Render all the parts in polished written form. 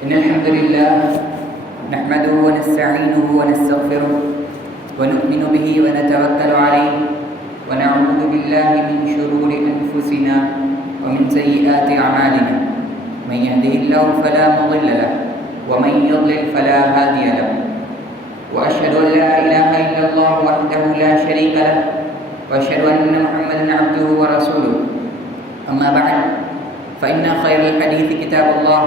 إن الحمد لله نحمده ونستعينه ونستغفره ونؤمن به ونتوكل عليه ونعوذ بالله من شرور أنفسنا ومن سيئات أعمالنا. من يهده الله فلا مضل له ومن يضلل فلا هادي له. وأشهد أن لا إله إلا الله وحده لا شريك له وأشهد أن محمدا عبده ورسوله. أما بعد فإن خير الحديث كتاب الله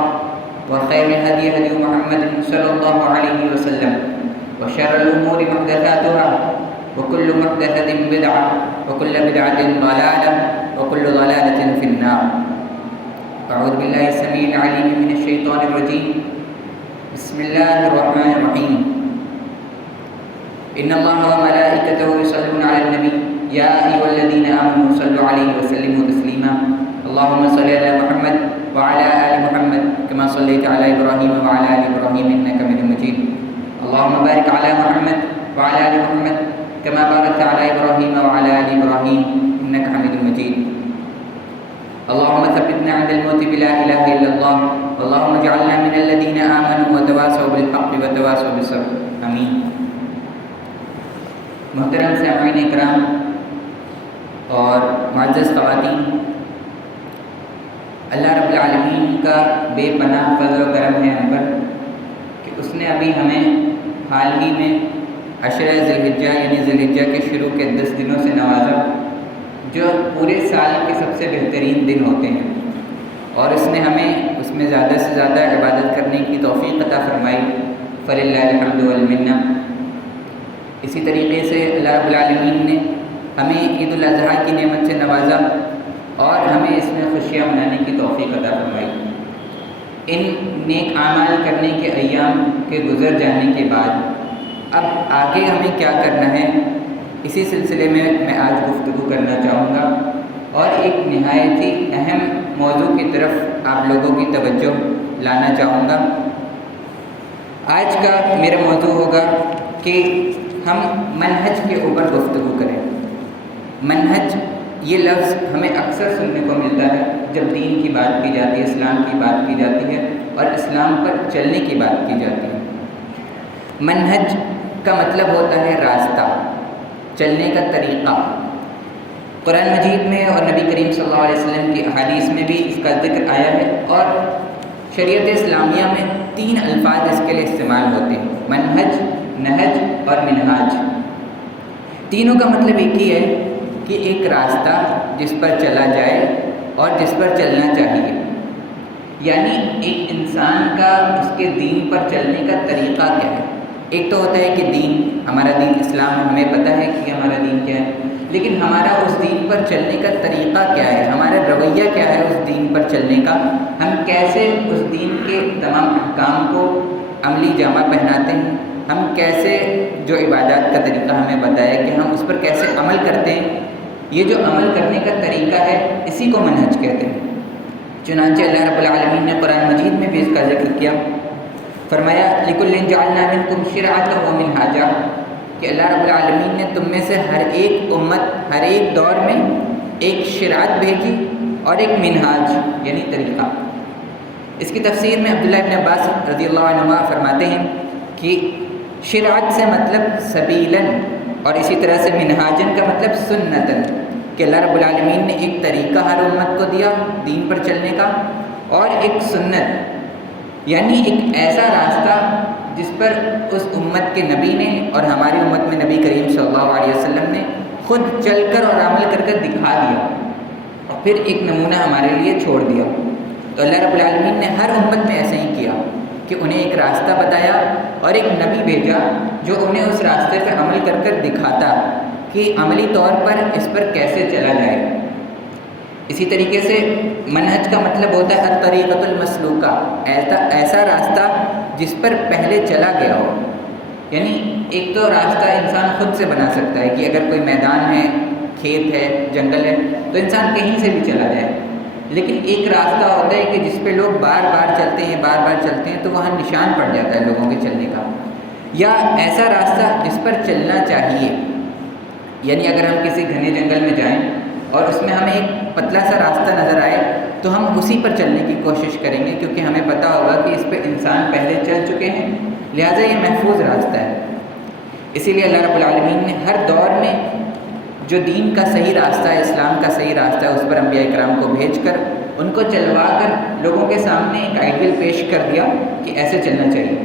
وخير الهدي هدي محمد صلى الله عليه وسلم وشر الأمور محدثاتها وكل محدثة بدعة وكل بدعة ضلالة وكل ضلالة في النار. أعوذ بالله السميع العليم من الشيطان الرجيم. بسم الله الرحمن الرحيم. إن الله وملائكته يصلون على النبي يا أيها الذين آمنوا صلوا عليه وسلموا تسليما. اللهم صل على محمد وعلى آل محمد كما صليت على إبراهيم وعلى آل إبراهيم إنك حميد مجيد. اللهم بارك على محمد وعلى آل محمد كما باركت على إبراهيم وعلى آل إبراهيم إنك حميد مجيد. اللهم ثبتنا عند الموت بلا إله إلا الله. اللهم اجعلنا من الذين آمنوا وتواصوا بالحق وتواصوا بالصبر. آمين. محترم سامعین اکرام اور معزز خواتین، اللہ رب العالمین کا بے پناہ فضل و کرم ہے ہم پر کہ اس نے ابھی ہمیں حال ہی میں عشرہ ذی الحجہ یعنی ذی الحجہ کے شروع کے 10 دنوں سے نوازا، جو پورے سال کے سب سے بہترین دن ہوتے ہیں، اور اس نے ہمیں اس میں زیادہ سے زیادہ عبادت کرنے کی توفیق عطا فرمائی. فللہ الحمد والمنہ. اسی طریقے سے اللہ رب العالمین نے ہمیں عید الاضحیٰ کی نعمت سے نوازا اور ہمیں اس میں خوشیاں منانے کی توفیق عطا فرمائی. ان نیک اعمال کرنے کے ایام کے گزر جانے کے بعد اب آگے ہمیں کیا کرنا ہے، اسی سلسلے میں آج گفتگو کرنا چاہوں گا اور ایک نہایت ہی اہم موضوع کی طرف آپ لوگوں کی توجہ لانا چاہوں گا. آج کا میرا موضوع ہوگا کہ ہم منہج کے اوپر گفتگو کریں. منہج یہ لفظ ہمیں اکثر سننے کو ملتا ہے جب دین کی بات کی جاتی ہے، اسلام کی بات کی جاتی ہے اور اسلام پر چلنے کی بات کی جاتی ہے. منہج کا مطلب ہوتا ہے راستہ، چلنے کا طریقہ. قرآن مجید میں اور نبی کریم صلی اللہ علیہ وسلم کی احادیث میں بھی اس کا ذکر آیا ہے، اور شریعت اسلامیہ میں 3 الفاظ اس کے لیے استعمال ہوتے ہیں: منہج، نہج اور منہاج. تینوں کا مطلب ایک ہی ہے کہ ایک راستہ جس پر چلا جائے اور جس پر چلنا چاہیے. یعنی ایک انسان کا اس کے دین پر چلنے کا طریقہ کیا ہے. ایک تو ہوتا ہے کہ دین، ہمارا دین اسلام، ہمیں پتہ ہے کہ ہمارا دین کیا ہے، لیکن ہمارا اس دین پر چلنے کا طریقہ کیا ہے، ہمارا رویہ کیا ہے اس دین پر چلنے کا. ہم کیسے اس دین کے تمام احکام کو عملی جامہ پہناتے ہیں، ہم کیسے جو عبادات کا طریقہ ہمیں بتایا کہ ہم اس پر کیسے عمل کرتے ہیں. یہ جو عمل کرنے کا طریقہ ہے اسی کو منہج کہتے ہیں. چنانچہ اللہ رب العالمین نے قرآن مجید میں بھی اس کا ذکر کیا. فرمایا لِكُلٍّ جَعَلْنَا مِنْكُمْ شِرْعَةً وَمِنْهَاجًا، کہ اللہ رب العالمین نے تم میں سے ہر ایک امت، ہر ایک دور میں ایک شرعت بھیجی اور ایک منہاج یعنی طریقہ. اس کی تفسیر میں عبداللہ ابن عباس رضی اللہ عنہ فرماتے ہیں کہ شرعت سے مطلب سبیلاً، اور اسی طرح سے منہاجن کا مطلب سنتاً، کہ اللہ رب العالمین نے ایک طریقہ ہر امت کو دیا دین پر چلنے کا، اور ایک سنت یعنی ایک ایسا راستہ جس پر اس امت کے نبی نے اور ہماری امت میں نبی کریم صلی اللہ علیہ وسلم نے خود چل کر اور عمل کر کر دکھا دیا اور پھر ایک نمونہ ہمارے لیے چھوڑ دیا. تو اللہ رب العالمین نے ہر امت میں ایسا ہی کیا کہ انہیں ایک راستہ بتایا اور ایک نبی بھیجا جو انہیں اس راستے پہ عمل کر کر دکھاتا کہ عملی طور پر اس پر کیسے چلا جائے. اسی طریقے سے منہج کا مطلب ہوتا ہے الطریقۃ المسلوکہ، ایسا راستہ جس پر پہلے چلا گیا ہو. یعنی ایک تو راستہ انسان خود سے بنا سکتا ہے کہ اگر کوئی میدان ہے، کھیت ہے، جنگل ہے تو انسان کہیں سے بھی چلا جائے، لیکن ایک راستہ ہوتا ہے کہ جس پہ لوگ بار بار چلتے ہیں تو وہاں نشان پڑ جاتا ہے لوگوں کے چلنے کا. یا ایسا راستہ جس پر چلنا چاہیے، یعنی اگر ہم کسی گھنے جنگل میں جائیں اور اس میں ہمیں ایک پتلا سا راستہ نظر آئے تو ہم اسی پر چلنے کی کوشش کریں گے، کیونکہ ہمیں پتہ ہوگا کہ اس پہ انسان پہلے چل چکے ہیں، لہٰذا یہ محفوظ راستہ ہے۔ اسی لیے اللہ رب العالمین نے ہر دور میں جو دین کا صحیح راستہ ہے، اسلام کا صحیح راستہ ہے، اس پر انبیاء کرام کو بھیج کر ان کو چلوا کر لوگوں کے سامنے ایک آئیڈیل پیش کر دیا کہ ایسے چلنا چاہیے۔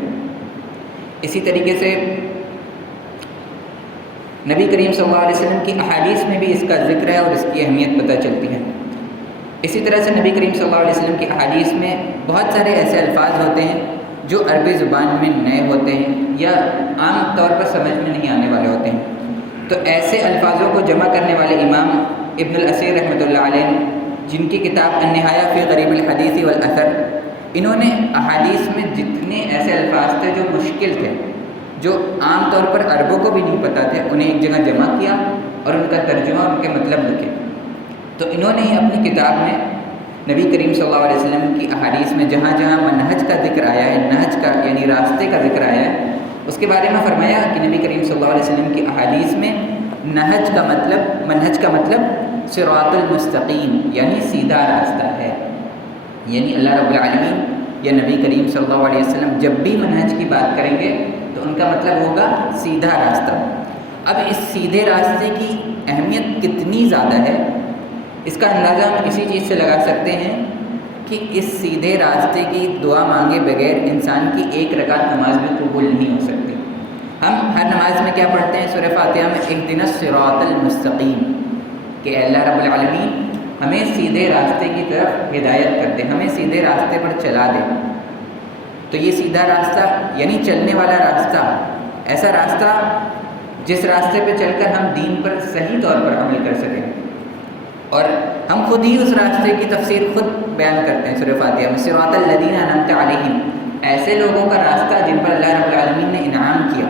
اسی طریقے سے نبی کریم صلی اللہ علیہ وسلم کی احادیث میں بھی اس کا ذکر ہے اور اس کی اہمیت پتہ چلتی ہے۔ اسی طرح سے نبی کریم صلی اللہ علیہ وسلم کی احادیث میں بہت سارے ایسے الفاظ ہوتے ہیں جو عربی زبان میں نئے ہوتے ہیں یا عام طور پر سمجھ میں نہیں آنے والے ہوتے ہیں، تو ایسے الفاظوں کو جمع کرنے والے امام ابن الاثیر رحمۃ اللہ علیہ، جن کی کتاب النہایہ فی غریب الحدیث والاثر، انہوں نے احادیث میں جتنے ایسے الفاظ تھے جو مشکل تھے، جو عام طور پر عربوں کو بھی نہیں پتہ تھے، انہیں ایک جگہ جمع کیا اور ان کا ترجمہ اور ان کے مطلب لکھے۔ تو انہوں نے ہی اپنی کتاب میں نبی کریم صلی اللہ علیہ وسلم کی احادیث میں جہاں جہاں منہج کا ذکر آیا ہے، نہج کا یعنی راستے کا ذکر آیا ہے، اس کے بارے میں فرمایا کہ نبی کریم صلی اللہ علیہ وسلم کی احادیث میں نہج کا مطلب، منہج کا مطلب صراط المستقیم یعنی سیدھا راستہ ہے۔ یعنی اللہ رب العالمین یا نبی کریم صلی اللہ علیہ وسلم جب بھی منہج کی بات کریں گے تو ان کا مطلب ہوگا سیدھا راستہ۔ اب اس سیدھے راستے کی اہمیت کتنی زیادہ ہے، اس کا اندازہ ہم اسی چیز سے لگا سکتے ہیں کہ اس سیدھے راستے کی دعا مانگے بغیر انسان کی ایک رکعت نماز بھی قبول نہیں ہو سکتی۔ ہم ہر نماز میں کیا پڑھتے ہیں؟ سورہ فاتحہ میں اہدنا الصراط المستقیم، کہ اللہ رب العالمین ہمیں سیدھے راستے کی طرف ہدایت کر دے، ہمیں سیدھے راستے پر چلا دے۔ تو یہ سیدھا راستہ یعنی چلنے والا راستہ، ایسا راستہ جس راستے پہ چل کر ہم دین پر صحیح طور پر عمل کر سکیں، اور ہم خود ہی اس راستے کی تفسیر خود بیان کرتے ہیں سورہ فاتحہ میں، صراط الذین انعمت علیہم، ایسے لوگوں کا راستہ جن پر اللہ رب العالمین نے انعام کیا۔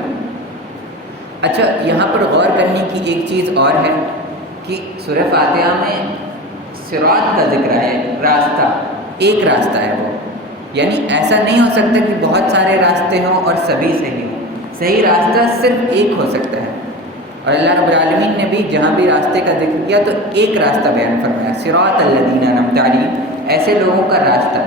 اچھا، یہاں پر غور کرنے کی ایک چیز اور ہے کہ سورہ فاتحہ میں صراط کا ذکر ہے، راستہ، ایک راستہ ہے وہ، یعنی ایسا نہیں ہو سکتا کہ بہت سارے راستے ہوں اور سبھی صحیح ہوں، صحیح راستہ صرف ایک ہو سکتا ہے۔ اور اللہ رب العالمین نے بھی جہاں بھی راستے کا ذکر کیا تو ایک راستہ بیان فرمایا، صراط الذین انعمت علیہم، ایسے لوگوں کا راستہ،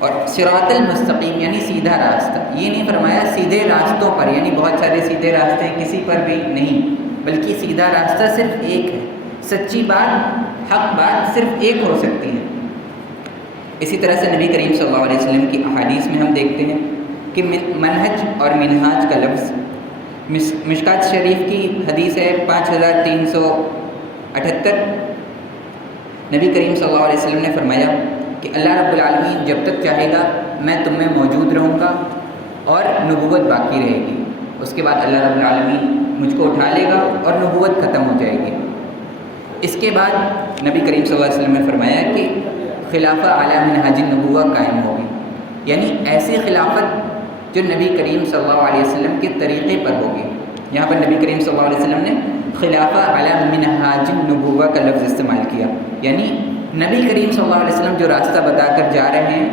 اور صراط المستقیم یعنی سیدھا راستہ۔ یہ نہیں فرمایا سیدھے راستوں پر، یعنی بہت سارے سیدھے راستے ہیں، کسی پر بھی نہیں، بلکہ سیدھا راستہ صرف ایک ہے، سچی بات، حق بات صرف ایک ہو سکتی ہے۔ اسی طرح سے نبی کریم صلی اللہ علیہ وسلم کی احادیث میں ہم دیکھتے ہیں کہ منہج اور منہاج کا لفظ، مشکات شریف کی حدیث ہے 5378، نبی کریم صلی اللہ علیہ وسلم نے فرمایا کہ اللہ رب العالمین جب تک چاہے گا میں تم میں موجود رہوں گا اور نبوت باقی رہے گی، اس کے بعد اللہ رب العالمین مجھ کو اٹھا لے گا اور نبوت ختم ہو جائے گی۔ اس کے بعد نبی کریم صلی اللہ علیہ وسلم نے فرمایا کہ خلافہ علی منہج النبوہ قائم ہوگی، یعنی ایسی خلافت جو نبی کریم صلی اللہ علیہ وسلم کے طریقے پر ہوگی۔ یہاں پر نبی کریم صلی اللہ علیہ وسلم نے خلافہ علی منہج النبوہ کا لفظ استعمال کیا، یعنی نبی کریم صلی اللہ علیہ وسلم جو راستہ بتا کر جا رہے ہیں،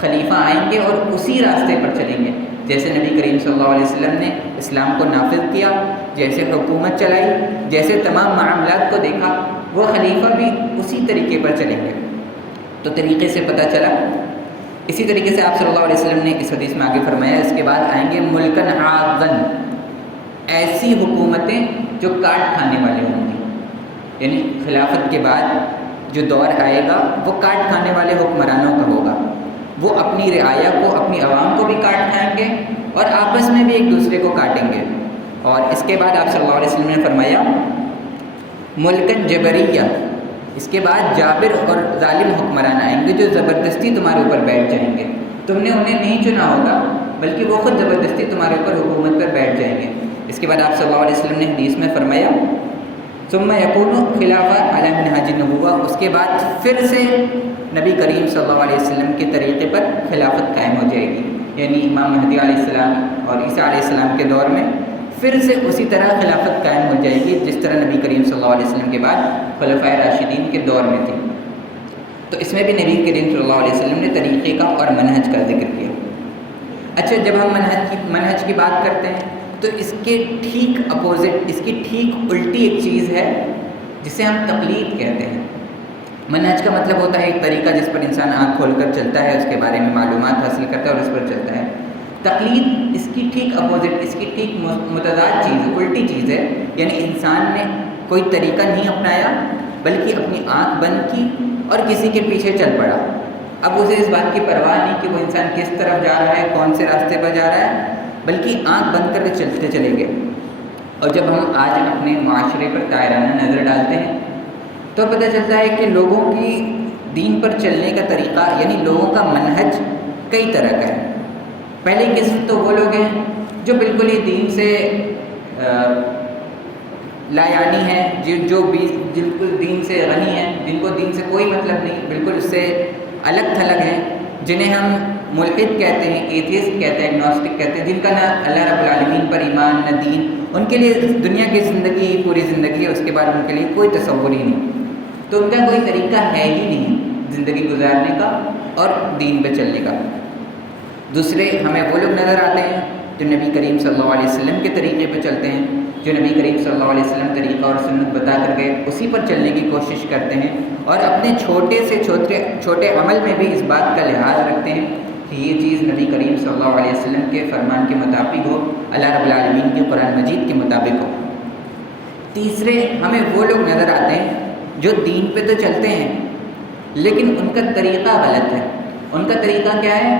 خلیفہ آئیں گے اور اسی راستے پر چلیں گے، جیسے نبی کریم صلی اللہ علیہ وسلم نے اسلام کو نافذ کیا، جیسے حکومت چلائی، جیسے تمام معاملات کو دیکھا، وہ خلیفہ بھی اسی طریقے پر چلیں گے۔ تو طریقے سے پتہ چلا۔ اسی طریقے سے آپ صلی اللہ علیہ وسلم نے اس حدیث میں آگے فرمایا، اس کے بعد آئیں گے ملکن عاضن، ایسی حکومتیں جو کاٹ کھانے والے ہوں گی، یعنی خلافت کے بعد جو دور آئے گا وہ کاٹ کھانے والے حکمرانوں کا ہوگا، وہ اپنی رعایا کو، اپنی عوام کو بھی کاٹ کھائیں گے اور آپس میں بھی ایک دوسرے کو کاٹیں گے۔ اور اس کے بعد آپ صلی اللہ علیہ وسلم نے فرمایا ملکن جبریہ، اس کے بعد جابر اور ظالم حکمران آئیں گے جو زبردستی تمہارے اوپر بیٹھ جائیں گے، تم نے انہیں نہیں چنا ہوگا بلکہ وہ خود زبردستی تمہارے اوپر حکومت پر بیٹھ جائیں گے۔ اس کے بعد آپ صلی اللہ علیہ وسلم نے حدیث میں فرمایا ثم یکون خلافہ علی منہج النبوہ، اس کے بعد پھر سے نبی کریم صلی اللہ علیہ وسلم کے طریقے پر خلافت قائم ہو جائے گی، یعنی امام مہدی علیہ السلام اور عیسیٰ علیہ السلام کے دور میں پھر سے اسی طرح خلافت قائم ہو جائے گی جس طرح نبی کریم صلی اللہ علیہ وسلم کے بعد خلفائے راشدین کے دور میں تھی۔ تو اس میں بھی نبی کریم صلی اللہ علیہ وسلم نے طریقے کا اور منہج کا ذکر کیا۔ اچھا، جب ہم منہج کی بات کرتے ہیں تو اس کے ٹھیک اپوزٹ، اس کی ٹھیک الٹی ایک چیز ہے جسے ہم تقلید کہتے ہیں۔ منہج کا مطلب ہوتا ہے ایک طریقہ جس پر انسان آنکھ کھول کر چلتا ہے، اس کے بارے میں معلومات حاصل کرتا ہے اور اس پر چلتا ہے۔ تقلید اس کی ٹھیک اپوزٹ، اس کی ٹھیک متضاد چیز ہے، الٹی چیز ہے۔ یعنی انسان نے کوئی طریقہ نہیں اپنایا بلکہ اپنی آنکھ بند کی اور کسی کے پیچھے چل پڑا۔ اب اسے اس بات کی پرواہ نہیں کہ وہ انسان کس طرف جا رہا ہے، کون سے راستے پر جا رہا ہے، بلکہ آنکھ بند کر کے چلتے چلے گئے۔ اور جب ہم آج اپنے معاشرے پر دائرانہ نظر ڈالتے ہیں تو پتہ چلتا ہے کہ لوگوں کی دین پر چلنے کا طریقہ، یعنی لوگوں کا منہج کئی طرح کا ہے۔ پہلی قسم تو وہ لوگ ہیں جو بالکل ہی دین سے لا یعنی ہیں، جو بالکل دین سے غنی ہیں، جن کو دین سے کوئی مطلب نہیں، بالکل اس سے الگ تھلگ ہیں، جنہیں ہم ملحد کہتے ہیں، ایتھیسٹ کہتے ہیں، ایگنوسٹک کہتے ہیں، جن کا نہ اللہ رب العالمین پر ایمان نہ دین، ان کے لیے دنیا کی زندگی پوری زندگی ہے، اس کے بعد ان کے لیے کوئی تصور ہی نہیں، تو ان کا کوئی طریقہ ہے ہی نہیں زندگی گزارنے کا اور دین پہ چلنے کا۔ دوسرے ہمیں وہ لوگ نظر آتے ہیں جو نبی کریم صلی اللہ علیہ وسلم کے طریقے پہ چلتے ہیں، جو نبی کریم صلی اللہ علیہ وسلم طریقہ اور سنت بتا کر گئے اسی پر چلنے کی کوشش کرتے ہیں، اور اپنے چھوٹے سے چھوٹے عمل میں بھی اس بات کا لحاظ رکھتے ہیں کہ یہ چیز نبی کریم صلی اللہ علیہ وسلم کے فرمان کے مطابق ہو، اللہ رب العالمین کے قرآن مجید کے مطابق ہو۔ تیسرے ہمیں وہ لوگ نظر آتے ہیں جو دین پہ تو چلتے ہیں لیکن ان کا طریقہ غلط ہے۔ ان کا طریقہ کیا ہے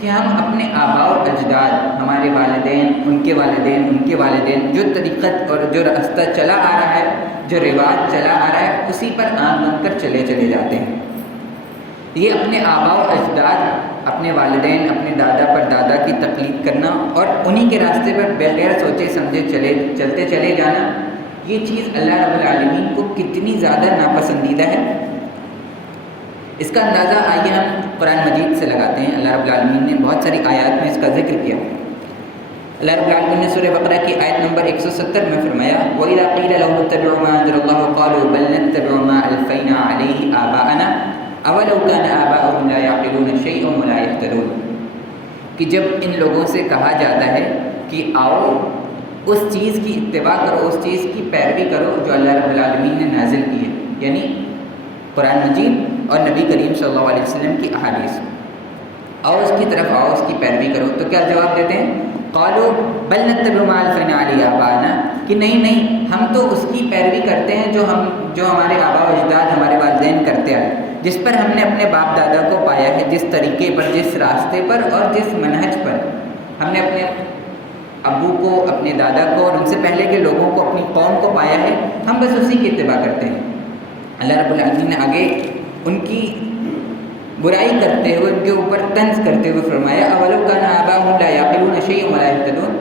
کہ ہم اپنے آباء و اجداد، ہمارے والدین، ان کے والدین، ان کے والدین، جو طریقت اور جو راستہ چلا آ رہا ہے، جو رواج چلا آ رہا ہے، اسی پر آنکھ بند کر چلے جاتے ہیں۔ یہ اپنے آباء و اجداد، اپنے والدین، اپنے دادا پر دادا کی تقلید کرنا اور انہی کے راستے پر بغیر سوچے سمجھے چلتے چلے جانا، یہ چیز اللہ رب العالمین کو کتنی زیادہ ناپسندیدہ ہے، اس کا اندازہ آئیے ہم قرآن مجید سے لگاتے ہیں۔ اللہ رب العالمین نے بہت ساری آیات میں اس کا ذکر کیا۔ اللہ رب العالمین نے سورہ بقرہ کی آیت نمبر 170 میں فرمایا وَإِذَا قِيلَ لَهُمُ اتَّبِعُوا مَا أَنزَلَ اللَّهُ قَالُوا بَلْ نَتَّبِعُ مَا أَلْفَيْنَا عَلَيْهِ آبَاءَنَا أَوَلَوْ كَانَ آبَاؤُهُمْ لَا يَعْقِلُونَ شَيْئًا وَلَا يَهْتَدُونَ، کہ جب ان لوگوں سے کہا جاتا ہے کہ آؤ اس چیز کی اتباع کرو، اس چیز کی پیروی کرو جو اللہ رب العالمین نے نازل کی ہے، یعنی قرآن مجید اور نبی کریم صلی اللہ علیہ وسلم کی احادیث، آؤ اس کی طرف آؤ، اس کی پیروی کرو، تو کیا جواب دیتے ہیں؟ قالوا بل نتبع ما الفینا علی آباءنا، کہ نہیں ہم تو اس کی پیروی کرتے ہیں جو ہمارے آباء و اجداد، ہمارے والدین کرتے آئے، جس پر ہم نے اپنے باپ دادا کو پایا ہے، جس طریقے پر، جس راستے پر اور جس منہج پر ہم نے اپنے ابو کو، اپنے دادا کو اور ان سے پہلے کے لوگوں کو، اپنی قوم کو پایا ہے، ہم بس اسی کی اتباع کرتے ہیں۔ اللہ رب العالمین نے آگے ان کی برائی کرتے ہوئے، ان کے اوپر طنز کرتے ہوئے فرمایا اولو کان آباؤہم لا یعقلون شیئا ولا یہتدون،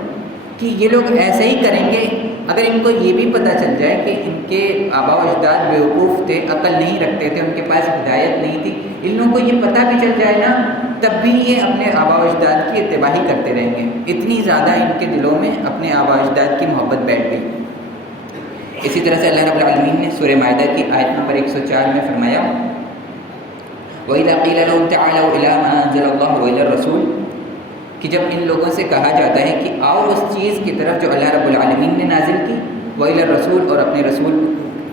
کہ یہ لوگ ایسے ہی کریں گے اگر ان کو یہ بھی پتہ چل جائے کہ ان کے آباء و اجداد بیوقوف تھے، عقل نہیں رکھتے تھے، ان کے پاس ہدایت نہیں تھی، ان لوگوں کو یہ پتہ بھی چل جائے نا، تب بھی یہ اپنے آباء و اجداد کی اتباع ہی کرتے رہیں گے۔ اتنی زیادہ ان کے دلوں میں اپنے آباء و اجداد کی محبت بیٹھ گئی۔ اسی طرح سے اللہ رب العالمین نے سورہ مائدہ کی آیت نمبر 104 میں فرمایا وَإِذَا قِيلَ لَهُمْ تَعَالَوْا إِلَىٰ مَا أَنزَلَ اللَّهُ وَإِلَى الرَّسُولِ، کہ جب ان لوگوں سے کہا جاتا ہے کہ آؤ اس چیز کی طرف جو اللہ رب العالمین نے نازل کی، وَإِلَى الرَّسُولِ، اور اپنے رسول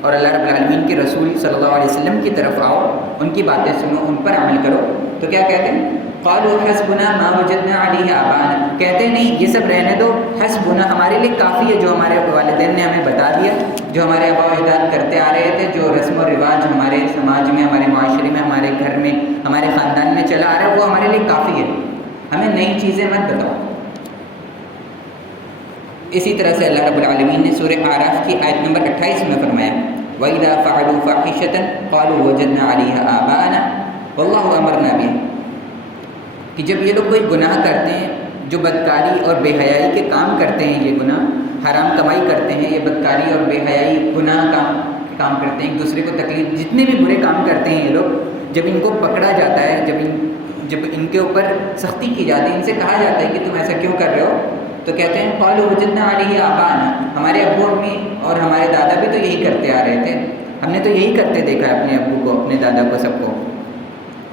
اور اللہ رب العالمین کے رسول صلی اللہ علیہ وسلم کی طرف آؤ، ان کی باتیں سنو، ان پر عمل کرو، تو کیا کہتے ہیں؟ قالوا حسبنا ما وجدنا علیہ آباءنا، کہتے ہیں نہیں یہ سب رہنے دو، حسبنا ہمارے لیے کافی ہے جو ہمارے والدین نے ہمیں بتا دیا، جو ہمارے آباء و اجداد کرتے آ رہے تھے، جو رسم و رواج ہمارے سماج میں، ہمارے معاشرے میں، ہمارے گھر میں، ہمارے خاندان میں چلا آ رہا ہے، وہ ہمارے لیے کافی ہے، ہمیں نئی چیزیں مت بتاؤ۔ اسی طرح سے اللہ رب العالمین نے سورہ اعراف کی آیت نمبر 28 میں فرمایا وَإِذَا فَعَلُوا فَاحِشَةً قَالُوا وَجَدْنَا عَلَيْهَا آبَاءَنَا وَاللَّهُ أَمَرْنَا بِهَا، کہ جب یہ لوگ کوئی گناہ کرتے ہیں، جو بدکاری اور بے حیائی کے کام کرتے ہیں، یہ گناہ حرام کمائی کرتے ہیں، یہ بدکاری اور بے حیائی گناہ کام کرتے ہیں، ایک دوسرے کو تکلیف، جتنے بھی برے کام کرتے ہیں یہ لوگ، جب ان کو پکڑا جاتا ہے، جب ان کے اوپر سختی کی جاتی ہے، ان سے کہا جاتا ہے کہ تم ایسا کیوں کر رہے ہو، تو کہتے ہیں قالوا وجدنا علیہ آباءنا، ہمارے ابو امی اور ہمارے دادا بھی تو یہی کرتے آ رہے تھے، ہم نے تو یہی کرتے دیکھا ہے اپنے ابو کو، اپنے دادا کو، سب کو۔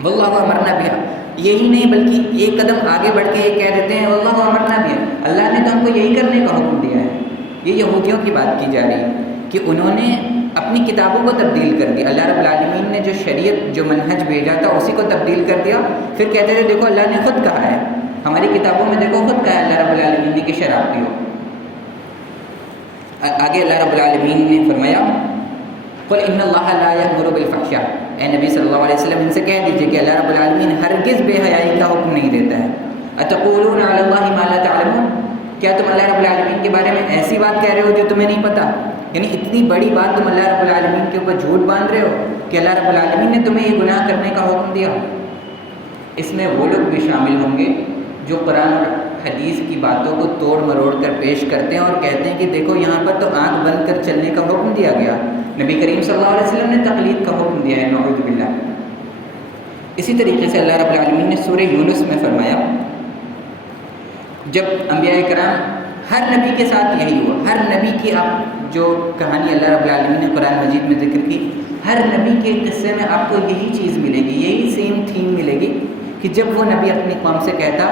واللہ امرنا بہا، یہی نہیں بلکہ ایک قدم آگے بڑھ کے یہ کہہ دیتے ہیں واللہ امرنا بہا، اللہ نے تو ہم کو یہی کرنے کا حکم دیا ہے۔ یہ یہودیوں کی بات کی جا رہی ہے کہ انہوں نے اپنی کتابوں کو تبدیل کر دیا. اللہ رب العالمین نے جو شریعت جو منہج بھیجا تھا اسی کو تبدیل کر دیا. پھر کہتے تھے دیکھو اللہ نے خود کہا ہے, ہماری کتابوں میں دیکھو خود کہا ہے اللہ رب العالمین نے کہ شراب پیو. آگے اللہ رب العالمین نے فرمایا قل ان اللہ لا یأمر بالفحشاء, اے نبی صلی اللہ علیہ وسلم ان سے کہہ دیجئے کہ اللہ رب العالمین ہرگز بے حیائی کا حکم نہیں دیتا ہے. اتقولون علی اللہ ما لا تعلمون, کیا تم اللہ رب العالمین کے بارے میں ایسی بات کہہ رہے ہو جو تمہیں نہیں پتہ؟ یعنی اتنی بڑی بات تم اللہ رب العالمین کے اوپر جھوٹ باندھ رہے ہو کہ اللہ رب العالمین نے تمہیں یہ گناہ کرنے کا حکم دیا. اس میں وہ لوگ بھی شامل ہوں گے جو قرآن اور حدیث کی باتوں کو توڑ مروڑ کر پیش کرتے ہیں اور کہتے ہیں کہ دیکھو یہاں پر تو آنکھ بند کر چلنے کا حکم دیا گیا, نبی کریم صلی اللہ علیہ وسلم نے تقلید کا حکم دیا ہے, نعوذ باللہ. اسی طریقے سے اللہ رب العالمین نے سورہ یونس میں فرمایا, جب انبیاء کرام ہر نبی کے ساتھ یہی ہوا, ہر نبی کی آپ جو کہانی اللہ رب العالمین نے قرآن مجید میں ذکر کی, ہر نبی کے قصے میں آپ کو یہی چیز ملے گی, یہی سیم تھیم ملے گی کہ جب وہ نبی اپنی قوم سے کہتا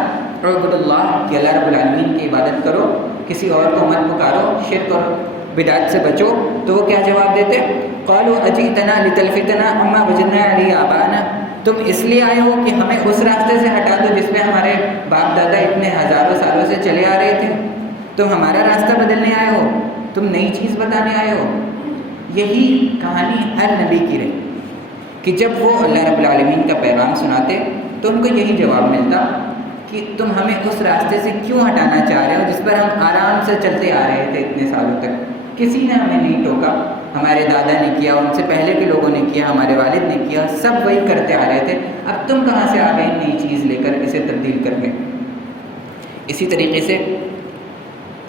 اعبدوا اللہ کہ اللہ رب العالمین کی عبادت کرو, کسی اور کو مت پکارو, شرک اور بدعت سے بچو, تو وہ کیا جواب دیتے؟ قالوا اجئتنا لتلفتنا عما وجدنا علیہ آباءنا, تم اس لیے آئے ہو کہ ہمیں اس راستے سے ہٹا دو جس پہ ہمارے باپ دادا اتنے ہزاروں سالوں سے چلے آ رہے تھے, تم ہمارا راستہ بدلنے آئے ہو, تم نئی چیز بتانے آئے ہو. یہی کہانی ہر نبی کی رہی کہ جب وہ اللہ رب العالمین کا پیغام سناتے تو ان کو یہی جواب ملتا کہ تم ہمیں اس راستے سے کیوں ہٹانا چاہ رہے ہو جس پر ہم آرام سے چلتے آ رہے تھے اتنے سالوں تک, کسی نے ہمیں نہیں ٹوکا, ہمارے دادا نے کیا, ان سے پہلے کے لوگوں نے کیا, ہمارے والد نے کیا, سب وہی کرتے آ رہے تھے, اب تم کہاں سے آ گئے نئی چیز لے کر اسے تبدیل کر کے. اسی طریقے سے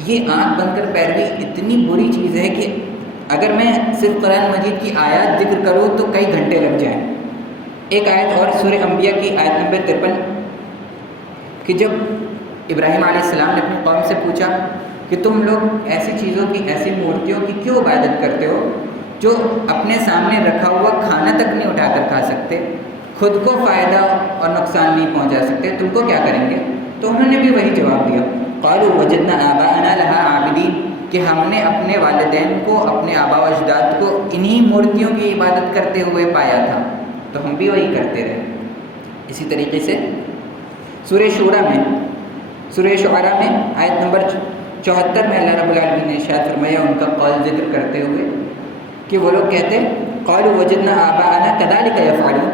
یہ آنکھ بند کر پیروی اتنی بری چیز ہے کہ اگر میں صرف قرآن مجید کی آیات ذکر کروں تو کئی گھنٹے لگ جائیں. ایک آیت اور سورہ انبیاء کی آیت نمبر 53 کہ جب ابراہیم علیہ السلام نے اپنی قوم سے پوچھا کہ تم لوگ ایسی چیزوں کی, ایسی مورتیوں کی کیوں عبادت کرتے ہو جو اپنے سامنے رکھا ہوا کھانا تک نہیں اٹھا کر کھا سکتے, خود کو فائدہ اور نقصان نہیں پہنچا سکتے, تم کو کیا کریں گے؟ تو انہوں نے بھی وہی جواب دیا, قالوا وجدنا آباءنا لها عابدین, کہ ہم نے اپنے والدین کو, اپنے آباء و اجداد کو انہی مورتیوں کی عبادت کرتے ہوئے پایا تھا, تو ہم بھی وہی کرتے رہے. اسی طریقے سے سورہ شعراء میں آیت نمبر 74 میں اللہ رب العالمین نے ارشاد فرمایا ان کا قول ذکر کرتے ہوئے کہ وہ لوگ کہتے قالوا وجدنا آباءنا كذلك يفعلون.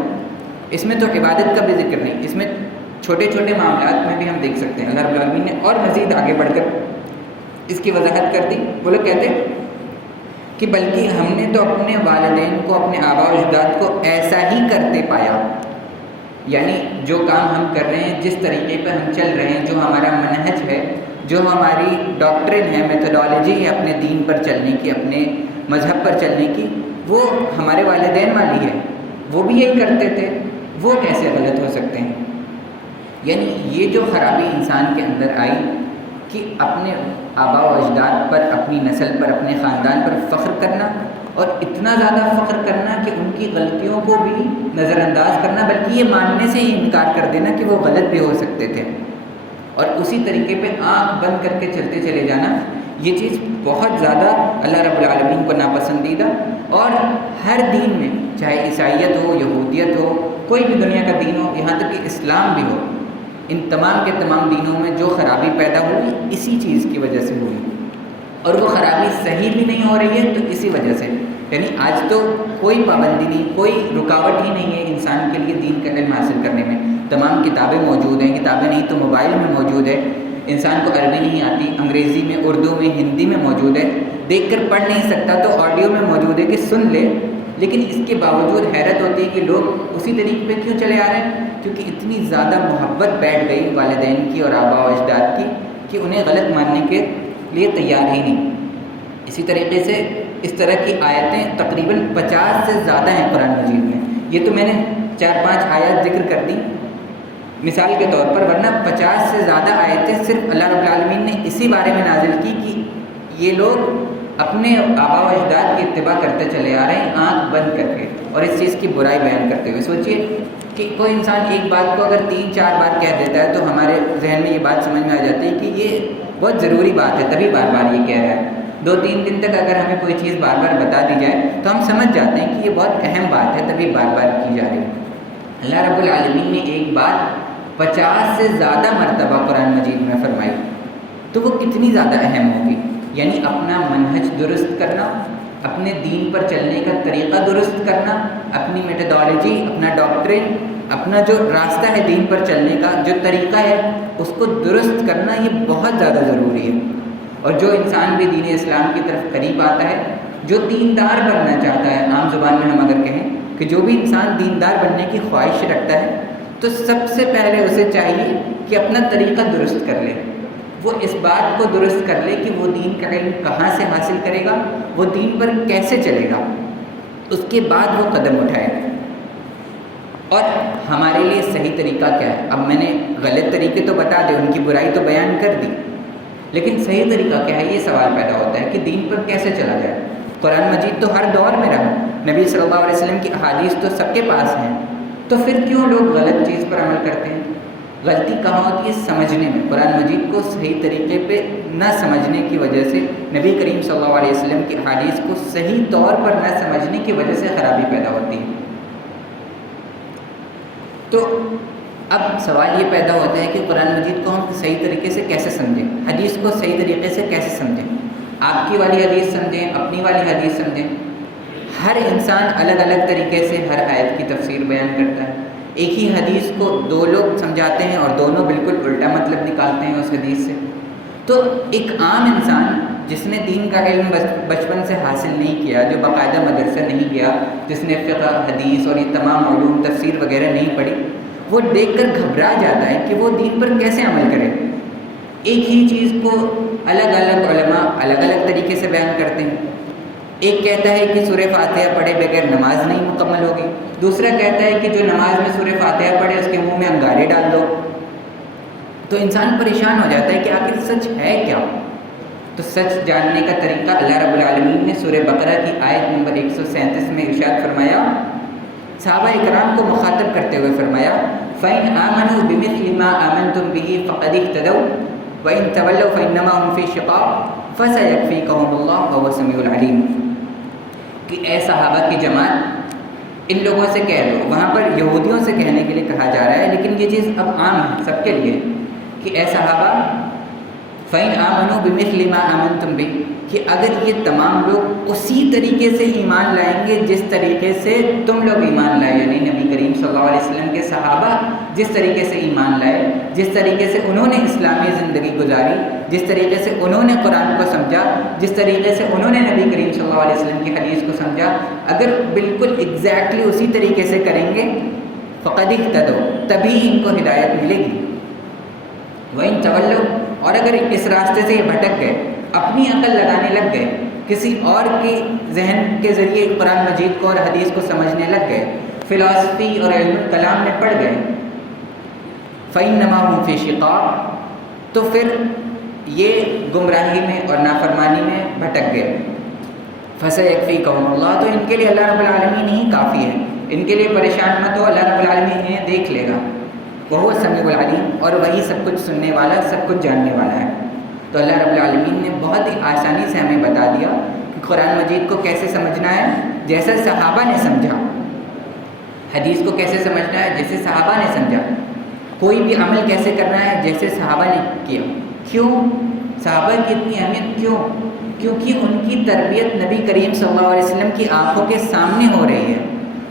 اس میں تو عبادت کا بھی ذکر نہیں, اس میں چھوٹے چھوٹے معاملات میں بھی ہم دیکھ سکتے ہیں. اللہ رب العالمین نے اور مزید آگے بڑھ کر اس کی وضاحت کر دی. وہ لوگ کہتے کہ بلکہ ہم نے تو اپنے والدین کو, اپنے آباء و اجداد کو ایسا ہی کرتے پایا, یعنی جو کام ہم کر رہے ہیں, جس طریقے پہ ہم چل رہے ہیں, جو ہمارا منہج ہے, جو ہماری ڈاکٹرن ہے, میتھڈالوجی ہے اپنے دین پر چلنے کی, اپنے مذہب پر چلنے کی, وہ ہمارے والدین والی ہے, وہ بھی یہی کرتے تھے, وہ کیسے غلط ہو سکتے ہیں؟ یعنی یہ جو خرابی انسان کے اندر آئی کہ اپنے آباء و اجداد پر, اپنی نسل پر, اپنے خاندان پر فخر کرنا, اور اتنا زیادہ فخر کرنا کہ ان کی غلطیوں کو بھی نظر انداز کرنا, بلکہ یہ ماننے سے ہی انکار کر دینا کہ وہ غلط بھی ہو سکتے تھے, اور اسی طریقے پہ آنکھ بند کر کے چلتے چلے جانا, یہ چیز بہت زیادہ اللہ رب العالمین کو ناپسندیدہ. اور ہر دین میں, چاہے عیسائیت ہو, یہودیت ہو, کوئی بھی دنیا کا دین ہو, یہاں تک کہ اسلام بھی ہو, ان تمام کے تمام دینوں میں جو خرابی پیدا ہوئی اسی چیز کی وجہ سے ہوئی, اور وہ خرابی صحیح بھی نہیں ہو رہی ہے تو اسی وجہ سے. یعنی آج تو کوئی پابندی نہیں, کوئی رکاوٹ ہی نہیں ہے انسان کے لیے دین کا علم حاصل کرنے میں. تمام کتابیں موجود ہیں, کتابیں نہیں تو موبائل میں موجود ہے. انسان کو عربی نہیں آتی, انگریزی میں, اردو میں, ہندی میں موجود ہے, دیکھ کر پڑھ نہیں سکتا تو آڈیو میں موجود ہے کہ سن لے. لیکن اس کے باوجود حیرت ہوتی ہے کہ لوگ اسی طریقے پہ کیوں چلے آ رہے ہیں, کیونکہ اتنی زیادہ محبت بیٹھ گئی والدین کی اور آباء و اجداد کی کہ انہیں غلط ماننے کے لیے تیار ہی نہیں. اسی طریقے سے اس طرح کی آیتیں تقریباً 50 سے زیادہ ہیں قرآن مجید میں. یہ تو میں نے 4-5 آیات ذکر کر دی مثال کے طور پر, ورنہ 50 سے زیادہ آیتیں صرف اللہ رب العالمین نے اسی بارے میں نازل کی کہ یہ لوگ اپنے آباء و اجداد کی اتباع کرتے چلے آ رہے ہیں آنکھ بند کر کے, اور اس چیز کی برائی بیان کرتے ہوئے. سوچئے کہ کوئی انسان ایک بات کو اگر 3-4 بار کہہ دیتا ہے تو ہمارے ذہن میں یہ بات سمجھ میں آ جاتی ہے کہ یہ بہت ضروری بات ہے, تبھی بار بار یہ کہہ رہا ہے. 2-3 دن تک اگر ہمیں کوئی چیز بار بار بتا دی جائے تو ہم سمجھ جاتے ہیں کہ یہ بہت اہم بات ہے، تبھی بار بار کی جا رہی ہے۔ اللہ رب العالمین نے ایک بات 50 سے زیادہ مرتبہ قرآن مجید میں فرمائی، تو وہ کتنی زیادہ اہم ہوگی۔ یعنی اپنا منہج درست کرنا، اپنے دین پر چلنے کا طریقہ درست کرنا، اپنی میتھڈالوجی، اپنا ڈاکٹرن، اپنا جو راستہ ہے دین پر چلنے کا جو طریقہ ہے اس کو درست کرنا، یہ بہت زیادہ ضروری ہے۔ اور جو انسان بھی دین اسلام کی طرف قریب آتا ہے، جو دیندار بننا چاہتا ہے، عام زبان میں ہم اگر کہیں کہ جو بھی انسان دیندار بننے کی خواہش رکھتا ہے، تو سب سے پہلے اسے چاہیے کہ اپنا طریقہ درست کر لے۔ وہ اس بات کو درست کر لے کہ وہ دین کا علم کہاں سے حاصل کرے گا، وہ دین پر کیسے چلے گا، اس کے بعد وہ قدم اٹھائے۔ اور ہمارے لیے صحیح طریقہ کیا ہے؟ اب میں نے غلط طریقے تو بتا دے، ان کی برائی تو بیان کر دی، لیکن صحیح طریقہ کیا ہے یہ سوال پیدا ہوتا ہے کہ دین پر کیسے چلا جائے۔ قرآن مجید تو ہر دور میں رہا، نبی صلی اللہ علیہ وسلم کی احادیث تو سب کے پاس ہیں، تو پھر کیوں لوگ غلط چیز پر عمل کرتے ہیں؟ غلطی کہاں ہوتی ہے؟ سمجھنے میں۔ قرآن مجید کو صحیح طریقے پہ نہ سمجھنے کی وجہ سے، نبی کریم صلی اللہ علیہ وسلم کی احادیث کو صحیح طور پر نہ سمجھنے کی وجہ سے خرابی پیدا ہوتی ہے۔ تو اب سوال یہ پیدا ہوتا ہے کہ قرآن مجید کو ہم صحیح طریقے سے کیسے سمجھیں، حدیث کو صحیح طریقے سے کیسے سمجھیں، آپ کی والی حدیث سمجھیں، اپنی والی حدیث سمجھیں۔ ہر انسان الگ الگ طریقے سے ہر آیت کی تفسیر بیان کرتا ہے۔ ایک ہی حدیث کو دو لوگ سمجھاتے ہیں اور دونوں بالکل الٹا مطلب نکالتے ہیں اس حدیث سے۔ تو ایک عام انسان جس نے دین کا علم بچپن سے حاصل نہیں کیا، جو باقاعدہ مدرسہ نہیں گیا، جس نے فقہ، حدیث اور یہ تمام علوم، تفسیر وغیرہ نہیں پڑھی، وہ دیکھ کر گھبرا جاتا ہے کہ وہ دین پر کیسے عمل کرے۔ ایک ہی چیز کو الگ الگ علماء الگ الگ طریقے سے بیان کرتے ہیں۔ ایک کہتا ہے کہ سورہ فاتحہ پڑھے بغیر نماز نہیں مکمل ہوگی، دوسرا کہتا ہے کہ جو نماز میں سورہ فاتحہ پڑھے اس کے منہ میں انگارے ڈال دو۔ تو انسان پریشان ہو جاتا ہے کہ آخر سچ ہے کیا؟ تو سچ جاننے کا طریقہ اللہ رب العالمین نے سورہ بقرہ کی آیت نمبر 137 میں ارشاد فرمایا، صحابہ اکرام کو مخاطب کرتے ہوئے فرمایا، فَإِنْ آمَنُوا بِمِثْلِ مَا آمَنْتُمْ بِهِ فَقَدِ اهْتَدَوْا وَإِنْ تَوَلَّوْا فَإِنَّمَا هُمْ فِي شِقَاقٍ فَسَيَكْفِيكَهُمُ اللَّهُ وَهُوَ السَّمِيعُ الْعَلِيمُ کہ اے صحابہ کی جماعت، ان لوگوں سے کہہ دو، وہاں پر یہودیوں سے کہنے کے لیے کہا جا رہا ہے، لیکن یہ چیز اب عام ہے سب کے لیے کہ اے صحابہ، فَإِنْ آمَنُوا بِمِثْلِ مَا آمَنْتُمْ بِهِ کہ اگر یہ تمام لوگ اسی طریقے سے ایمان لائیں گے جس طریقے سے تم لوگ ایمان لائے، یعنی نبی کریم صلی اللہ علیہ وسلم کے صحابہ جس طریقے سے ایمان لائے، جس طریقے سے انہوں نے اسلامی زندگی گزاری، جس طریقے سے انہوں نے قرآن کو سمجھا، جس طریقے سے انہوں نے نبی کریم صلی اللہ علیہ وسلم کی حدیث کو سمجھا، اگر بالکل ایگزیکٹلی اسی طریقے سے کریں گے، فقد اهتدوا تبھی ان کو ہدایت ملے گی۔ وَإِن تَوَلَّوْا اور اگر اس راستے سے یہ بھٹک گئے، اپنی عقل لگانے لگ گئے، کسی اور کی ذہن کے ذریعے قرآن مجید کو اور حدیث کو سمجھنے لگ گئے، فلسفی اور علم کلام میں پڑ گئے، فَإِنَّمَا هُمْ فِي شِقَاقٍ تو پھر یہ گمراہی میں اور نافرمانی میں بھٹک گئے۔ فَسَيَكْفِيكَهُمُ اللَّهُ تو ان کے لیے اللہ رب العالمین ہی کافی ہے، ان کے لیے پریشان مت ہو، اللہ رب العالمین انہیں دیکھ لے گا، وَهُوَ السَّمِيعُ الْعَلِيمُ اور وہی سب کچھ سننے والا، سب کچھ جاننے والا ہے۔ تو اللہ رب العالمین نے بہت ہی آسانی سے ہمیں بتا دیا کہ قرآن مجید کو کیسے سمجھنا ہے، جیسے صحابہ نے سمجھا، حدیث کو کیسے سمجھنا ہے جیسے صحابہ نے سمجھا، کوئی بھی عمل کیسے کرنا ہے جیسے صحابہ نے کیا۔ کیوں صحابہ کی اتنی اہمیت کیوں؟ کیونکہ ان کی تربیت نبی کریم صلی اللہ علیہ وسلم کی آنکھوں کے سامنے ہو رہی ہے۔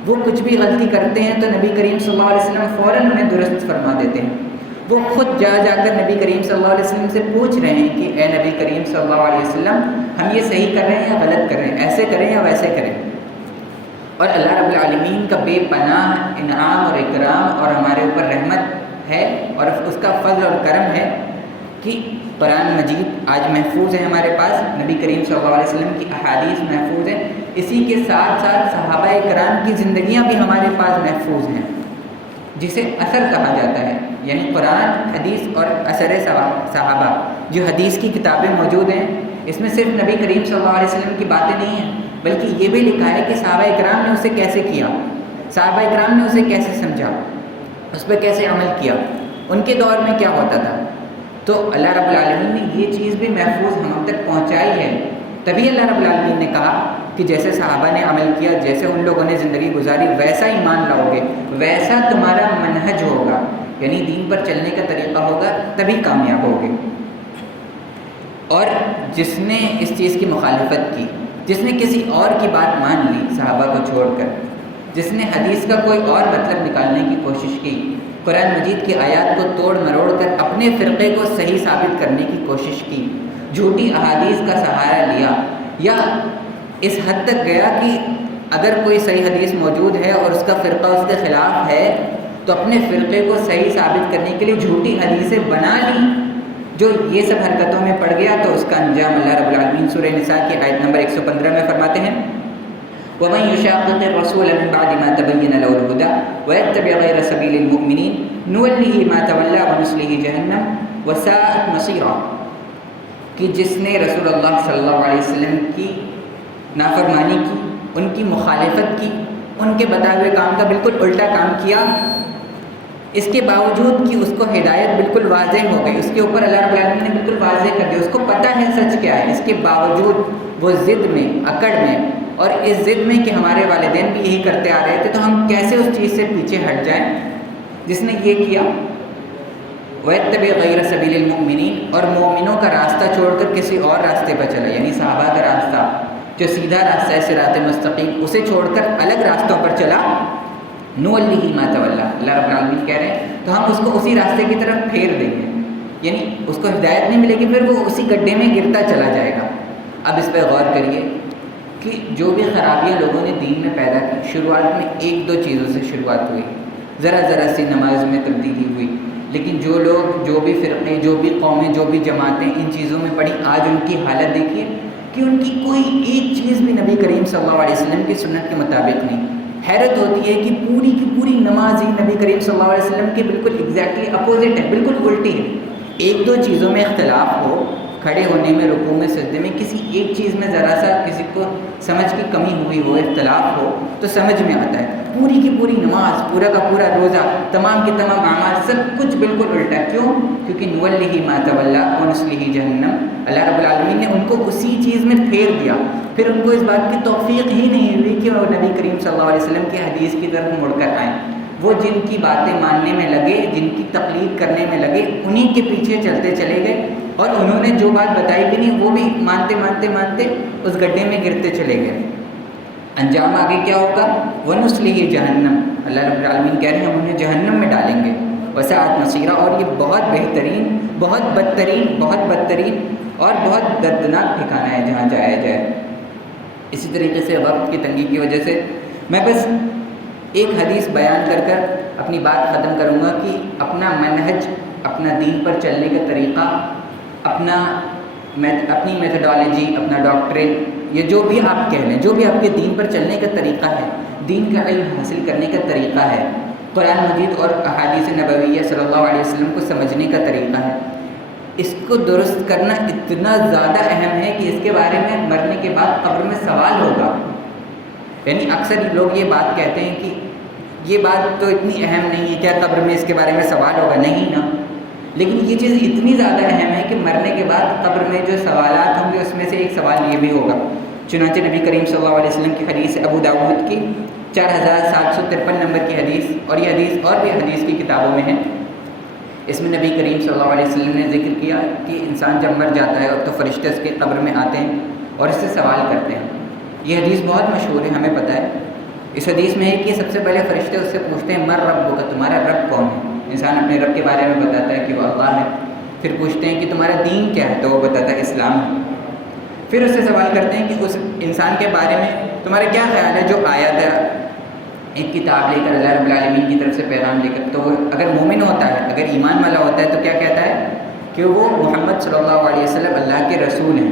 وہ کچھ بھی غلطی کرتے ہیں تو نبی کریم صلی اللہ علیہ وسلم فوراً انہیں درست فرما دیتے ہیں۔ وہ خود جا کر نبی کریم صلی اللہ علیہ وسلم سے پوچھ رہے ہیں کہ اے نبی کریم صلی اللہ علیہ وسلم، ہم یہ صحیح کر رہے ہیں یا غلط کر رہے ہیں، ایسے کریں یا ویسے کریں۔ اور اللہ رب العالمین کا بے پناہ انعام اور اکرام اور ہمارے اوپر رحمت ہے اور اس کا فضل اور کرم ہے کہ قرآن مجید آج محفوظ ہے ہمارے پاس، نبی کریم صلی اللہ علیہ وسلم کی احادیث محفوظ ہیں، اسی کے ساتھ ساتھ صحابہ کرام کی زندگیاں بھی ہمارے پاس محفوظ ہیں، جسے اثر کہا جاتا ہے، یعنی قرآن، حدیث اور اثر صحابہ۔ جو حدیث کی کتابیں موجود ہیں اس میں صرف نبی کریم صلی اللہ علیہ وسلم کی باتیں نہیں ہیں، بلکہ یہ بھی لکھا ہے کہ صحابہ اکرام نے اسے کیسے کیا، صحابہ اکرام نے اسے کیسے سمجھا، اس پہ کیسے عمل کیا، ان کے دور میں کیا ہوتا تھا۔ تو اللہ رب العالمین نے یہ چیز بھی محفوظ ہم تک پہنچائی ہے تبھی اللہ رب العالمین نے کہا کہ جیسے صحابہ نے عمل کیا، جیسے ان لوگوں نے زندگی گزاری، ویسا ایمان لاؤ گے، ویسا تمہارا منہج ہوگا، یعنی دین پر چلنے کا طریقہ ہوگا، تبھی کامیاب ہوگے۔ اور جس نے اس چیز کی مخالفت کی، جس نے کسی اور کی بات مان لی صحابہ کو چھوڑ کر، جس نے حدیث کا کوئی اور مطلب نکالنے کی کوشش کی، قرآن مجید کی آیات کو توڑ مروڑ کر اپنے فرقے کو صحیح ثابت کرنے کی کوشش کی، جھوٹی احادیث کا سہارا لیا، یا اس حد تک گیا کہ اگر کوئی صحیح حدیث موجود ہے اور اس کا فرقہ اس کے خلاف ہے تو اپنے فرقے کو صحیح ثابت کرنے کے لیے جھوٹی حدیثیں بنا لی، جو یہ سب حرکتوں میں پڑ گیا تو اس کا انجام اللہ رب العالمین سورہ نساء کی آیت نمبر 115 میں فرماتے ہیں وَمَن يُشَاقِقِ الرَّسُولَ مِن بَعْدِ مَا تَبَيَّنَ لَهُ الْهُدَىٰ وَيَتَّبِعْ غَيْرَ سَبِيلِ الْمُؤْمِنِينَ نُوَلِّهِ مَا تَوَلَّىٰ وَنُصْلِهِ جَهَنَّمَ وَسَاءَتْ مَصِيرًا، کہ جس نے رسول اللہ صلی اللہ علیہ وسلم کی نافرمانی کی، ان کی مخالفت کی، ان کے بتائے ہوئے کام کا بالکل الٹا کام کیا، اس کے باوجود کہ اس کو ہدایت بالکل واضح ہو گئی، اس کے اوپر اللہ رب العالمین نے بالکل واضح کر دیا، اس کو پتہ ہے سچ کیا ہے، اس کے باوجود وہ ضد میں، اکڑ میں، اور اس ضد میں کہ ہمارے والدین بھی یہی کرتے آ رہے تھے تو ہم کیسے اس چیز سے پیچھے ہٹ جائیں، جس نے یہ کیا وَيَتَّبِعْ غَيْرَ سَبِيلِ الْمُؤْمِنِينَ، اور مومنوں کا راستہ چھوڑ کر کسی اور راستے پر چلا، یعنی صحابہ کا راستہ جو سیدھا راستہ ہے صراط مستقیم، اسے چھوڑ کر الگ راستوں پر چلا، نُوَلِّهِ مَا تَوَلَّىٰ، اللہ رب العالمین کہہ رہے ہیں تو ہم اس کو اسی راستے کی طرف پھیر دیں گے، یعنی اس کو ہدایت نہیں ملے گی، پھر وہ اسی گڈھے میں گرتا چلا جائے گا۔ اب اس پہ غور کریے کہ جو بھی خرابیاں لوگوں نے دین میں پیدا کی، شروعات میں ایک دو چیزوں سے شروعات ہوئی، ذرا سی نماز میں تبدیلی ہوئی، لیکن جو لوگ، جو بھی فرقے، جو بھی قومیں، جو بھی جماعتیں ان چیزوں میں پڑھی، آج ان کی حالت دیکھیے کہ ان کی کوئی ایک چیز بھی نبی کریم صلی اللہ علیہ وسلم کی سنت کے مطابق نہیں۔ حیرت ہوتی ہے کہ پوری کی پوری نماز ہی نبی کریم صلی اللہ علیہ وسلم کے بالکل ایگزیکٹلی اپوزٹ ہے، بالکل الٹی ہے۔ ایک دو چیزوں میں اختلاف ہو، کھڑے ہونے میں، رکوع میں، سجدے میں، کسی ایک چیز میں ذرا سا کسی کو سمجھ کی کمی ہوئی ہو، اختلاف ہو تو سمجھ میں آتا ہے۔ پوری کی پوری نماز، پورا کا پورا روزہ، تمام کے تمام اعمال، سب کچھ بالکل الٹا ہے۔ کیوں؟ کیونکہ نُوَلِّهِ مَا تَوَلَّىٰ وَنُصْلِهِ جَهَنَّمَ، اللہ رب العالمین نے ان کو اسی چیز میں پھیر دیا، پھر ان کو اس بات کی توفیق ہی نہیں ہوئی کہ وہ نبی کریم صلی اللہ علیہ وسلم کی حدیث کی طرف مڑ کر آئیں۔ وہ جن کی باتیں ماننے میں لگے، جن کی تقلید کرنے میں لگے، انہی کے پیچھے چلتے چلے گئے، اور انہوں نے جو بات بتائی بھی نہیں وہ بھی مانتے مانتے مانتے اس گڈھے میں گرتے چلے گئے۔ انجام آگے کیا ہوگا؟ وَنُصْلِهِ جَهَنَّمَ، اللہ رب العالمین کہہ رہے ہیں ہم انہیں جہنم میں ڈالیں گے، وَسَاءَتْ مَصِيرًا، اور یہ بہت بہترین، بہت بدترین اور بہت دردناک ٹھکانہ ہے جہاں جایا جائے۔ اسی طریقے سے وقت کی تنگی کی وجہ سے میں بس ایک حدیث بیان کر کر اپنی بات ختم کروں گا کہ اپنا منہج، اپنا دین پر چلنے کا طریقہ، اپنی میتھڈالوجی، اپنا ڈاکٹرین، یہ جو بھی آپ کہہ لیں، جو بھی آپ کے دین پر چلنے کا طریقہ ہے، دین کا علم حاصل کرنے کا طریقہ ہے، قرآن مجید اور احادیث نبویہ صلی اللہ علیہ وسلم کو سمجھنے کا طریقہ ہے، اس کو درست کرنا اتنا زیادہ اہم ہے کہ اس کے بارے میں مرنے کے بعد قبر میں سوال ہوگا۔ یعنی اکثر لوگ یہ بات کہتے ہیں کہ یہ بات تو اتنی اہم نہیں ہے، کیا قبر میں اس کے بارے میں سوال ہوگا؟ نہیں نا، لیکن یہ چیز اتنی زیادہ اہم ہے کہ مرنے کے بعد قبر میں جو سوالات ہوں گے اس میں سے ایک سوال یہ بھی ہوگا۔ چنانچہ نبی کریم صلی اللہ علیہ وسلم کی حدیث ابو داؤد کی 4753 نمبر کی حدیث، اور یہ حدیث اور بھی حدیث کی کتابوں میں ہے، اس میں نبی کریم صلی اللہ علیہ وسلم نے ذکر کیا کہ انسان جب مر جاتا ہے تو فرشتے اس کے قبر میں آتے ہیں اور اس سے سوال کرتے ہیں۔ یہ حدیث بہت مشہور ہے، ہمیں پتہ ہے۔ اس حدیث میں ہے کہ سب سے پہلے فرشتے اس سے پوچھتے ہیں مر ربک، تمہارا رب کون ہے؟ انسان اپنے رب کے بارے میں بتاتا ہے کہ وہ اللہ ہے۔ پھر پوچھتے ہیں کہ تمہارا دین کیا ہے؟ تو وہ بتاتا ہے اسلام ہے۔ پھر اس سے سوال کرتے ہیں کہ اس انسان کے بارے میں تمہارا کیا خیال ہے جو آیا تھا ایک کتاب لے کر، اللہ رب العالمین کی طرف سے پیغام لے کر، تو وہ اگر مومن ہوتا ہے، اگر ایمان والا ہوتا ہے تو کیا کہتا ہے کہ وہ محمد صلی اللہ علیہ وسلم اللہ کے رسول ہیں۔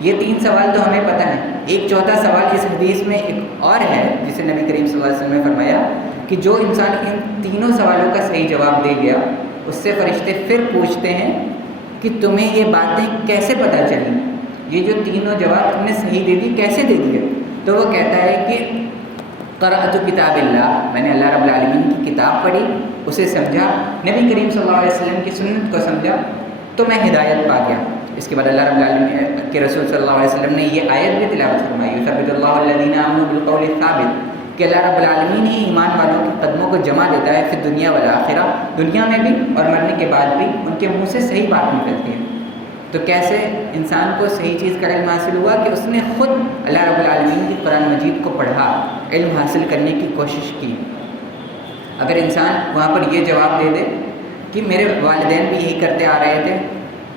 یہ تین سوال تو ہمیں پتہ ہے۔ ایک چوتھا سوال اس حدیث میں ایک اور ہے جسے نبی کریم صلی اللہ علیہ وسلم نے فرمایا کہ جو انسان ان تینوں سوالوں کا صحیح جواب دے گیا، اس سے فرشتے پھر پوچھتے ہیں کہ تمہیں یہ باتیں کیسے پتہ چلیں؟ یہ جو تینوں جواب تم نے صحیح دے دی، کیسے دے دیے؟ تو وہ کہتا ہے کہ قرأت کتاب اللہ، میں نے اللہ رب العالمین کی کتاب پڑھی، اسے سمجھا، نبی کریم صلی اللہ علیہ وسلم کی سنت کو سمجھا، تو میں ہدایت پا گیا۔ اس کے بعد اللہ رب العالمین کے رسول صلی اللہ علیہ وسلم نے یہ آیت بھی تلاوت فرمائی، یثبت اللہ الذین آمنوا بالقول الثابت، کہ اللہ رب العالمین ہی ایمان والوں کے قدموں کو جمع دیتا ہے فی الدنیا والآخرہ، دنیا میں بھی اور مرنے کے بعد بھی ان کے منہ سے صحیح بات نکلتی ہے۔ تو کیسے انسان کو صحیح چیز کا علم حاصل ہوا کہ اس نے خود اللہ رب العالمین کی قرآن مجید کو پڑھا، علم حاصل کرنے کی کوشش کی۔ اگر انسان وہاں پر یہ جواب دے دے کہ میرے والدین بھی یہی کرتے آ رہے تھے،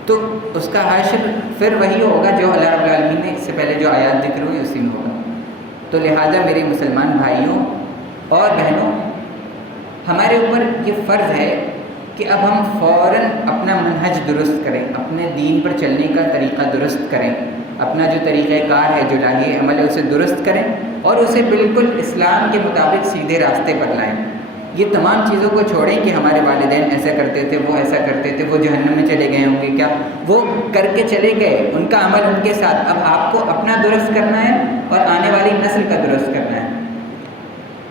تو اس کا حاشر پھر وہی ہوگا جو اللہ رب العالمین نے اس سے پہلے جو آیات ذکر ہوئی اسی میں ہوگا۔ تو لہٰذا میرے مسلمان بھائیوں اور بہنوں، ہمارے اوپر یہ فرض ہے کہ اب ہم فوراً اپنا منہج درست کریں، اپنے دین پر چلنے کا طریقہ درست کریں، اپنا جو طریقہ کار ہے، جو لاہی عمل ہے اسے درست کریں اور اسے بالکل اسلام کے مطابق سیدھے راستے پر لائیں۔ یہ تمام چیزوں کو چھوڑیں کہ ہمارے والدین ایسا کرتے تھے، وہ ایسا کرتے تھے، وہ جہنم میں چلے گئے ہوں گے، کیا وہ کر کے چلے گئے، ان کا عمل ان کے ساتھ۔ اب آپ کو اپنا درست کرنا ہے اور آنے والی نسل کا درست کرنا ہے۔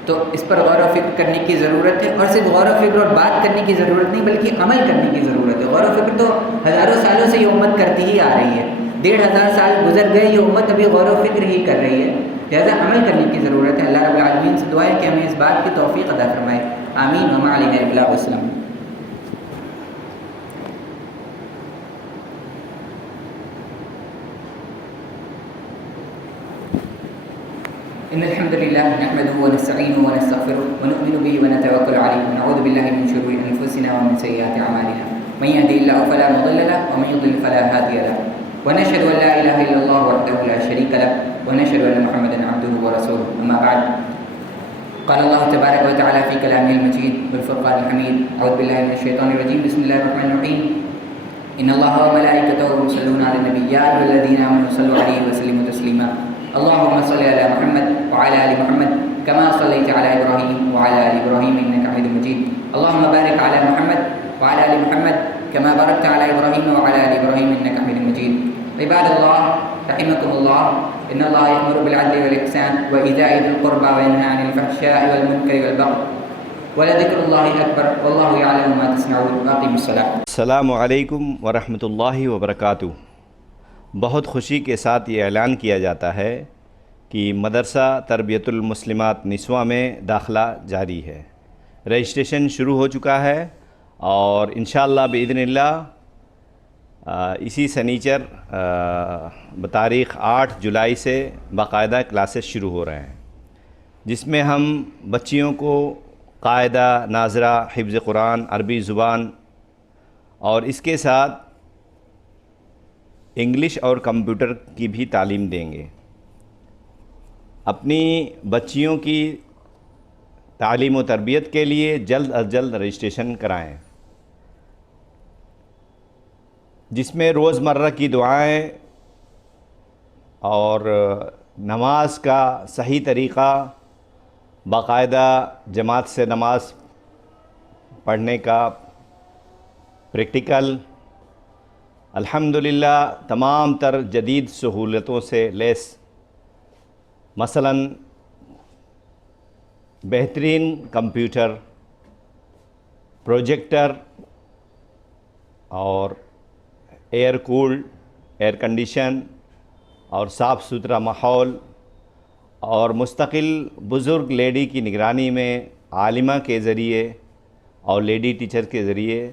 تو اس پر غور و فکر کرنے کی ضرورت ہے، اور صرف غور و فکر اور بات کرنے کی ضرورت نہیں بلکہ عمل کرنے کی ضرورت ہے۔ غور و فکر تو ہزاروں سالوں سے یہ امت کرتی ہی آ رہی ہے، 1500 سال گزر گئے، یہ امت ابھی غور و فکر ہی کر رہی ہے، لہذا عمل کرنے کی ضرورت ہے۔ اللہ رب العالمین سے دعا ہے کہ ہمیں اس بات کی توفیق عطا فرمائے، آمین۔ وما علینا البلاغ والسلام۔ إن الحمد لله نحمده ونستعينه ونستغفره ونؤمن به ونتوكل عليه ونعوذ بالله من شرور أنفسنا ومن سيئات أعمالنا، من يهده الله فلا مضل له ومن يضلل فلا هادي له، ونشهد أن لا إله إلا الله وحده لا شريك له، ونشهد أن محمدا عبده ورسوله، أما بعد، قال الله تبارك وتعالى في كلامه المجيد والفرقان الحميد، أعوذ بالله من الشيطان الرجيم، بسم الله الرحمن الرحيم، إن الله وملائكته يصلون على النبي يا أيها الذين آمنوا صلوا عليه وسلموا تسليما، اللهم صل على محمد وعلى آل محمد كما صليت على إبراهيم وعلى آل إبراهيم إنك حميد مجيد، اللهم بارك على محمد وعلى آل محمد كما باركت على إبراهيم وعلى آل إبراهيم إنك حميد مجيد۔ عباد الله رحمكم الله، إن الله يأمر بالعدل والإحسان وإيتاء ذي القربى وينهى عن الفحشاء والمنكر والبغي ولذكر الله أكبر والله يعلم ما تصنعون، وأقيموا الصلاة۔ السلام علیکم ورحمۃ اللہ وبرکاتہ۔ بہت خوشی کے ساتھ یہ اعلان کیا جاتا ہے کہ مدرسہ تربیت المسلمات نسواں میں داخلہ جاری ہے، رجسٹریشن شروع ہو چکا ہے، اور انشاءاللہ باذن اللہ اسی سنیچر بتاریخ 8 جولائی سے باقاعدہ کلاسز شروع ہو رہے ہیں، جس میں ہم بچیوں کو قاعدہ، ناظرہ، حفظ قرآن، عربی زبان اور اس کے ساتھ انگلش اور کمپیوٹر کی بھی تعلیم دیں گے۔ اپنی بچیوں کی تعلیم و تربیت کے لیے جلد از جلد رجسٹریشن کرائیں، جس میں روزمرہ کی دعائیں اور نماز کا صحیح طریقہ، باقاعدہ جماعت سے نماز پڑھنے کا پریکٹیکل، الحمدللہ تمام تر جدید سہولتوں سے لیس، مثلاً بہترین کمپیوٹر، پروجیکٹر اور ایئر کولڈ، ایئر کنڈیشن اور صاف ستھرا ماحول، اور مستقل بزرگ لیڈی کی نگرانی میں عالمہ کے ذریعے اور لیڈی ٹیچر کے ذریعے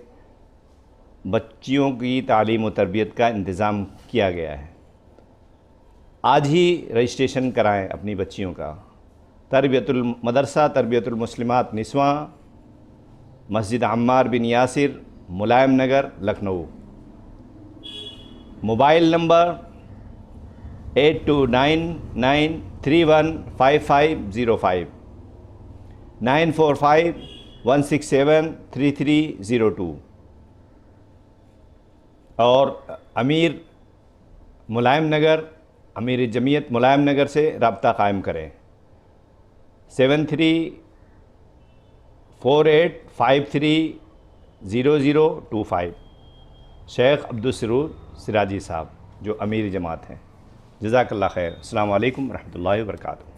بچیوں کی تعلیم و تربیت کا انتظام کیا گیا ہے۔ آج ہی رجسٹریشن کرائیں اپنی بچیوں کا۔ مدرسہ تربیت المسلمات نسواں، مسجد عمار بن یاسر، ملائم نگر، لکھنؤ۔ موبائل نمبر 8299315505 9451673302، اور امیر ملائم نگر، امیر جمعیت ملائم نگر سے رابطہ قائم کریں، 7348530025، شیخ عبدالسرور سراجی صاحب جو امیر جماعت ہیں۔ جزاک اللہ خیر۔ السلام علیکم ورحمۃ اللہ وبرکاتہ۔